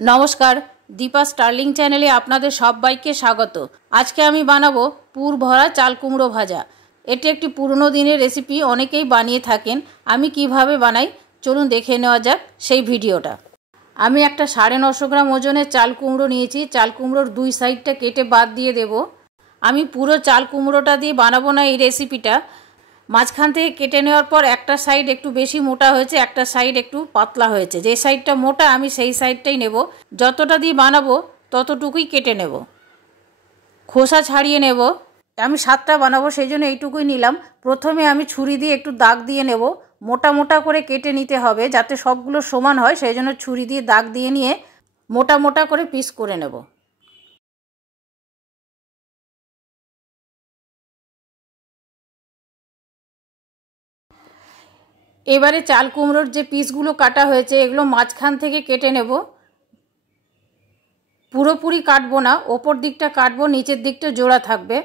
নমস্কার, দীপা স্টার্লিং চ্যানেলে আপনাদের সবাইকে স্বাগত। আজকে আমি বানাবো পুর ভরা চাল কুমড়ো ভাজা। এটি একটি পুরনো দিনের রেসিপি, অনেকেই বানিয়ে থাকেন। আমি কিভাবে বানাই চলুন দেখে নেওয়া যাক সেই ভিডিওটা। আমি একটা 950 গ্রাম ওজনের চাল কুমড়ো নিয়েছি। চাল কুমড়োর দুই সাইডটা কেটে বাদ দিয়ে দেব। আমি পুরো চাল কুমড়োটা দিয়ে বানাবো না এই রেসিপিটা। মাঝখান থেকে কেটে নেওয়ার পর একটা সাইড একটু বেশি মোটা হয়েছে, একটা সাইড একটু পাতলা হয়েছে। যে সাইডটা মোটা আমি সেই সাইডটাই নেব। যতটা দিয়ে বানাবো ততটুকুই কেটে নেব, খোসা ছাড়িয়ে নেব। আমি 7টা বানাবো সেই জন্য এইটুকুই নিলাম। প্রথমে আমি ছুরি দিয়ে একটু দাগ দিয়ে নেব। মোটা মোটা করে কেটে নিতে হবে যাতে সবগুলো সমান হয়, সেই জন্য ছুরি দিয়ে দাগ দিয়ে নিয়ে মোটা মোটা করে পিস করে নেব। এবারে চাল কুমড়োর যে পিসগুলো কাটা হয়েছে এগুলো মাঝখান থেকে কেটে নেব। পুরোপুরি কাটবো না, ওপর দিকটা কাটবো, নিচের দিকটা জোড়া থাকবে।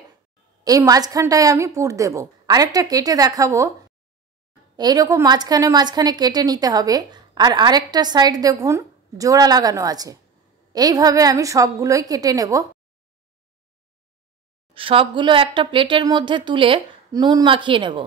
এই মাঝখানটায় আমি পুর দেব। আরেকটা কেটে দেখাবো। এইরকম মাঝখানে মাঝখানে কেটে নিতে হবে। আর আরেকটা সাইড দেখুন জোড়া লাগানো আছে। এইভাবে আমি সবগুলোই কেটে নেব। সবগুলো একটা প্লেটের মধ্যে তুলে নুন মাখিয়ে নেব।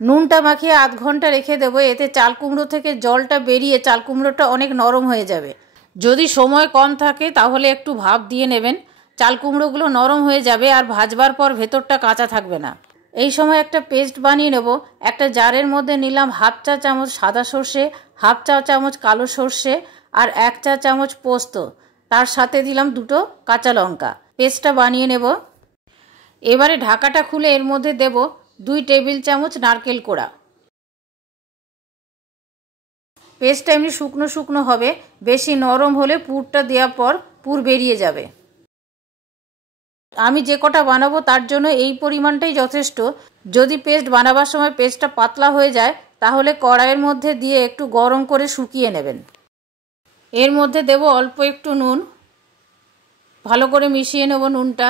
নুনটা মাখিয়ে আধ ঘন্টা রেখে দেবো। এতে চাল কুমড়ো থেকে জলটা বেরিয়ে চাল কুমড়োটা অনেক নরম হয়ে যাবে। যদি সময় কম থাকে তাহলে একটু ভাপ দিয়ে নেবেন। চাল কুমড়োগুলো নরম হয়ে যাবে আর ভাজবার পর ভেতরটা কাঁচা থাকবে না। এই সময় একটা পেস্ট বানিয়ে নেব। একটা জারের মধ্যে নিলাম হাফ চা চামচ সাদা সর্ষে, হাফ চা চামচ কালো সর্ষে আর 1 চা চামচ পোস্ত। তার সাথে দিলাম 2টো কাঁচা লঙ্কা। পেস্টটা বানিয়ে নেব। এবারে ঢাকাটা খুলে এর মধ্যে দেব 2 টেবিল চামচ নারকেল কোড়া। পেস্টটা এমনি শুকনো শুকনো হবে, বেশি নরম হলে পুরটা দেওয়ার পর পুর বেরিয়ে যাবে। আমি যে কটা বানাবো তার জন্য এই পরিমাণটাই যথেষ্ট। যদি পেস্ট বানাবার সময় পেস্টটা পাতলা হয়ে যায় তাহলে কড়াইয়ের মধ্যে দিয়ে একটু গরম করে শুকিয়ে নেবেন। এর মধ্যে দেব অল্প একটু নুন, ভালো করে মিশিয়ে নেব নুনটা।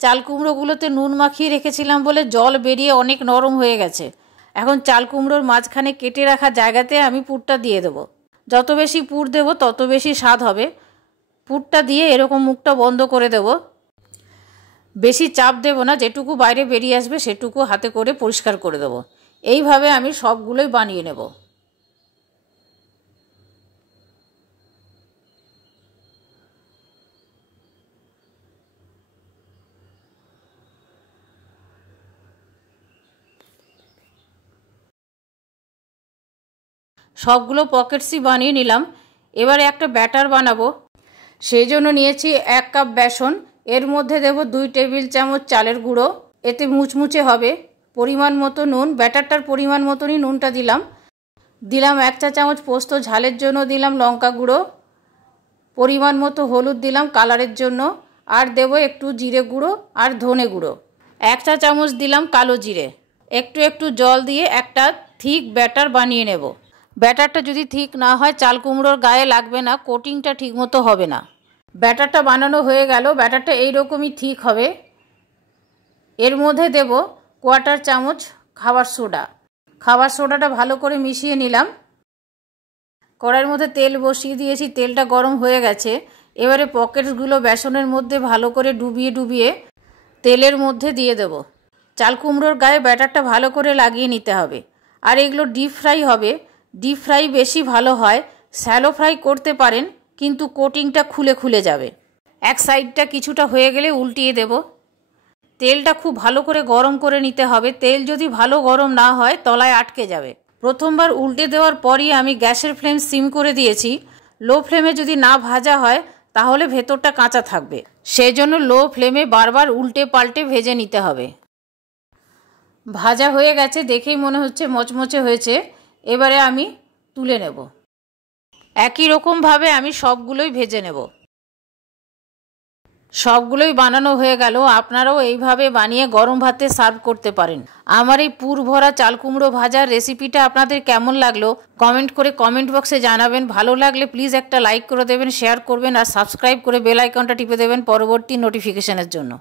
চাল কুমড়োগুলোতে নুন মাখিয়ে রেখেছিলাম বলে জল বেরিয়ে অনেক নরম হয়ে গেছে। এখন চাল কুমড়োর মাঝখানে কেটে রাখা জায়গাতে আমি পুরটা দিয়ে দেব। যত বেশি পুর দেব তত বেশি স্বাদ হবে। পুরটা দিয়ে এরকম মুখটা বন্ধ করে দেব। বেশি চাপ দেব না, যেটুকু বাইরে বেরিয়ে আসবে সেটুকু হাতে করে পরিষ্কার করে দেব। এইভাবে আমি সবগুলোই বানিয়ে নেব। সবগুলো পকেটসই বানিয়ে নিলাম। এবারে একটা ব্যাটার বানাবো। সেই জন্য নিয়েছি 1 কাপ বেসন। এর মধ্যে দেব 2 টেবিল চামচ চালের গুঁড়ো। এতে মুচমুচে হবে। পরিমাণ মতো নুন, ব্যাটারটার পরিমাণ মতনই নুনটা দিলাম। 1 চা চামচ পোস্ত, ঝালের জন্য দিলাম লঙ্কা গুঁড়ো। পরিমাণ মতো হলুদ দিলাম কালারের জন্য। আর দেব একটু জিরে গুঁড়ো আর ধনে গুঁড়ো। 1 চা চামচ দিলাম কালো জিরে। একটু একটু জল দিয়ে একটা থিক ব্যাটার বানিয়ে নেব। ব্যাটারটা যদি ঠিক না হয় চাল কুমড়োর গায়ে লাগবে না, কোটিংটা ঠিক মতো হবে না। ব্যাটারটা বানানো হয়ে গেল। ব্যাটারটা এইরকমই ঠিক হবে। এর মধ্যে দেব 1/4 চামচ খাবার সোডা। খাবার সোডাটা ভালো করে মিশিয়ে নিলাম। কড়াইয়ের মধ্যে তেল বসিয়ে দিয়েছি, তেলটা গরম হয়ে গেছে। এবারে পকেটসগুলো বেসনের মধ্যে ভালো করে ডুবিয়ে ডুবিয়ে তেলের মধ্যে দিয়ে দেব। চাল কুমড়োর গায়ে ব্যাটারটা ভালো করে লাগিয়ে নিতে হবে। আর এগুলো ডিপ ফ্রাই হবে। ডিপ ফ্রাই বেশি ভালো হয়। শ্যালো ফ্রাই করতে পারেন কিন্তু কোটিংটা খুলে খুলে যাবে। এক সাইডটা কিছুটা হয়ে গেলে উল্টিয়ে দেব। তেলটা খুব ভালো করে গরম করে নিতে হবে। তেল যদি ভালো গরম না হয় তলায় আটকে যাবে। প্রথমবার উল্টে দেওয়ার পরই আমি গ্যাসের ফ্লেম সিম করে দিয়েছি। লো ফ্লেমে যদি না ভাজা হয় তাহলে ভেতরটা কাঁচা থাকবে। সেই জন্য লো ফ্লেমে বারবার উল্টে পাল্টে ভেজে নিতে হবে। ভাজা হয়ে গেছে, দেখেই মনে হচ্ছে মচমচে হয়েছে। এবারে আমি তুলে নেব। একই রকমভাবে আমি সবগুলোই ভেজে নেব। সবগুলোই বানানো হয়ে গেল। আপনারাও এইভাবে বানিয়ে গরম ভাতে সার্ভ করতে পারেন। আমার এই পুর ভরা চাল কুমড়ো ভাজার রেসিপিটা আপনাদের কেমন লাগলো কমেন্ট করে কমেন্ট বক্সে জানাবেন। ভালো লাগলে প্লিজ একটা লাইক করে দেবেন, শেয়ার করবেন আর সাবস্ক্রাইব করে বেল আইকনটা টিপে দেবেন পরবর্তী নোটিফিকেশনের জন্য।